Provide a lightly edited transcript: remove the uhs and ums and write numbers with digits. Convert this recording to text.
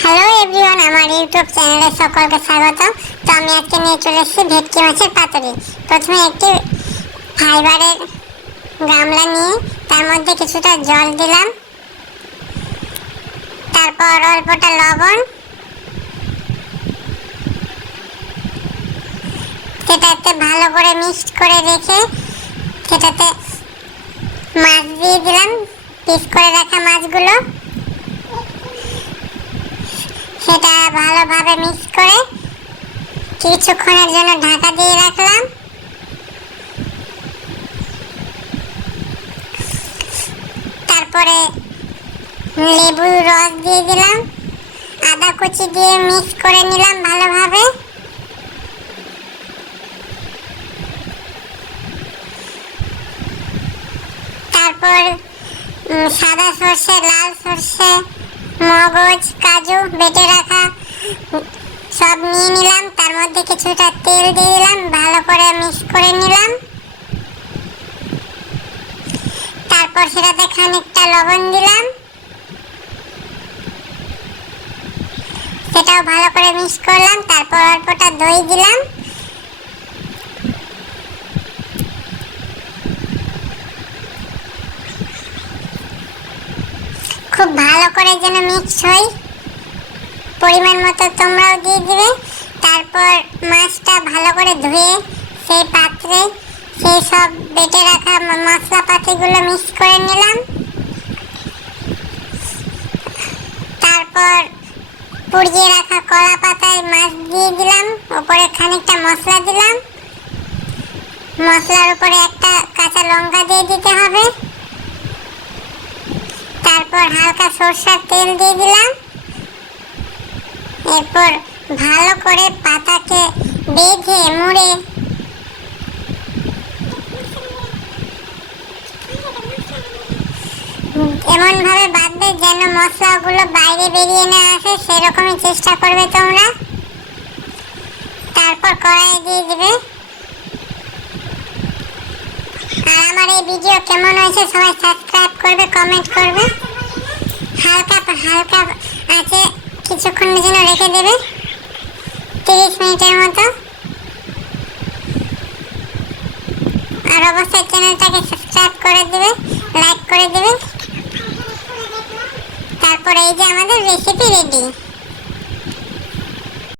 Hello everyone, আমার YouTube চ্যানেলে সকলকে স্বাগত। তো আমি আজকে নিয়ে চলে এসেছি ভেটকি মাছের পাতুরি। প্রথমে একটি ফাইবারের গামলা নিয়ে তার মধ্যে কিছুটা জল দিলাম, তারপর অল্পটা লবণ, সেটাতে ভালো করে মিক্সড করে রেখে সেটাতে মাছ দিয়ে দিলাম, পিস করে রাখা মাছগুলো। সেটা ভালোভাবে মিক্স করে কিছুক্ষণের জন্য ঢাকা দিয়ে রাখলাম। তারপরে লেবুর রস দিয়ে দিলাম, আদা কুচি দিয়ে মিক্স করে নিলাম ভালোভাবে। তারপর সাদা সর্ষে, লাল সর্ষে, মগজ, কাজু বেটে রাখা সব নিয়ে নিলাম, তার মধ্যে কিছুটা তেল দিয়ে দিলাম, ভালো করে মিক্স করে নিলাম। তারপর সেটাতে খানিকটা লবণ দিলাম, সেটাও ভালো করে মিক্স করলাম। তারপর অল্পটা দই দিলাম, খুব ভালো করে যেন মিক্স হয়, পরিমাণ মতো তোমরাও দিয়ে দিবে। তারপর মাছটা ভালো করে ধুয়ে সেই পাত্রে সেই সব বেটে রাখা মশলাপাতিগুলো মিক্স করে নিলাম। তারপর পুড়িয়ে রাখা কলা পাতায় মাছ দিয়ে দিলাম, উপরে খানিকটা মশলা দিলাম, মশলার উপরে একটা কাঁচা লঙ্কা দিয়ে দিতে হবে। তারপর হালকা সরষের তেল দিয়ে দিলাম। এরপর ভালো করে পাতাকে বেঁধে মুড়ে এমন ভাবে বাঁধবে যেন মশলাগুলো বাইরে বেরিয়ে না আসে, সেরকমই চেষ্টা করবে তোমরা। তারপর কড়াইয়ে দিয়ে দিবে। আর আমার এই ভিডিও কেমন হয়েছে সবাই সাবস্ক্রাইব করবে, কমেন্ট করবে। হালকা হালকা আছে কিছুক্ষণের জন্য রেখে দেবে, 30 মিনিটের মতো। আর অবশ্যই চ্যানেলটাকে সাবস্ক্রাইব করে দিবে, লাইক করে দিবে। তারপরে এই যে আমাদের রেসিপি রেডি।